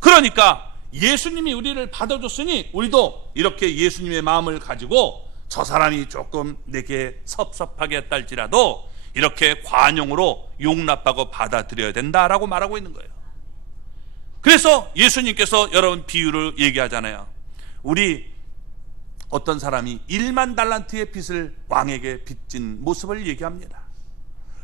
그러니까 예수님이 우리를 받아줬으니 우리도 이렇게 예수님의 마음을 가지고 저 사람이 조금 내게 섭섭하게 했다 할지라도 이렇게 관용으로 용납하고 받아들여야 된다라고 말하고 있는 거예요. 그래서 예수님께서 여러분 비유를 얘기하잖아요. 우리 어떤 사람이 1만 달란트의 빚을 왕에게 빚진 모습을 얘기합니다.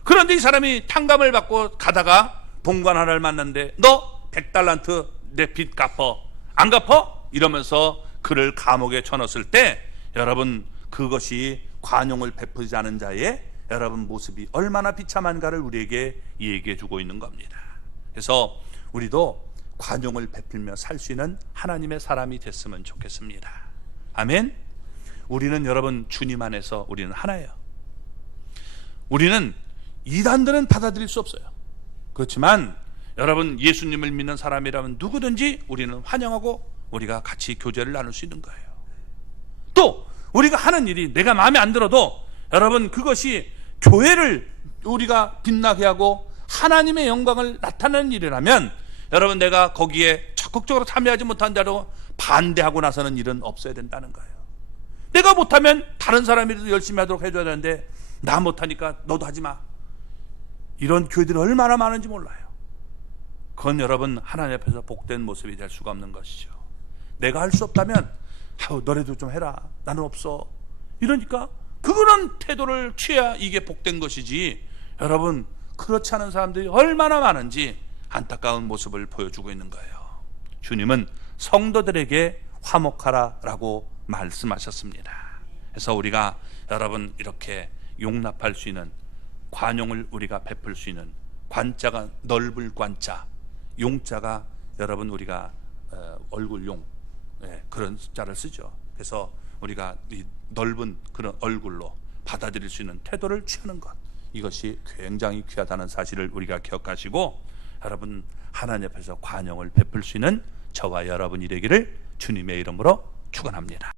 그런데 이 사람이 탕감을 받고 가다가 본관 하나를 만났는데 너 100달란트 내 빚 갚어. 안 갚어? 이러면서 그를 감옥에 쳐넣었을 때 여러분 그것이 관용을 베푸지 않은 자의 여러분 모습이 얼마나 비참한가를 우리에게 얘기해 주고 있는 겁니다. 그래서 우리도 관용을 베풀며 살 수 있는 하나님의 사람이 됐으면 좋겠습니다. 아멘. 우리는 여러분 주님 안에서 우리는 하나예요. 우리는 이단들은 받아들일 수 없어요. 그렇지만 여러분 예수님을 믿는 사람이라면 누구든지 우리는 환영하고 우리가 같이 교제를 나눌 수 있는 거예요. 또 우리가 하는 일이 내가 마음에 안 들어도 여러분 그것이 교회를 우리가 빛나게 하고 하나님의 영광을 나타내는 일이라면 여러분 내가 거기에 적극적으로 참여하지 못한 대로 반대하고 나서는 일은 없어야 된다는 거예요. 내가 못하면 다른 사람이라도 열심히 하도록 해줘야 되는데 나 못하니까 너도 하지 마. 이런 교회들이 얼마나 많은지 몰라요. 그건 여러분 하나님 앞에서 복된 모습이 될 수가 없는 것이죠. 내가 할 수 없다면 너네도 좀 해라. 나는 없어. 이러니까 그런 태도를 취해야 이게 복된 것이지 여러분, 그렇지 않은 사람들이 얼마나 많은지 안타까운 모습을 보여주고 있는 거예요. 주님은 성도들에게 화목하라라고 말씀하셨습니다. 그래서 우리가 여러분 이렇게 용납할 수 있는, 관용을 우리가 베풀 수 있는, 관자가 넓을 관자, 용자가 여러분 우리가 얼굴용, 그런 숫자를 쓰죠. 그래서 우리가 이 넓은 그런 얼굴로 받아들일 수 있는 태도를 취하는 것, 이것이 굉장히 귀하다는 사실을 우리가 기억하시고, 여러분 하나님 앞에서 관용을 베풀 수 있는 저와 여러분이 되기를 주님의 이름으로 축원합니다.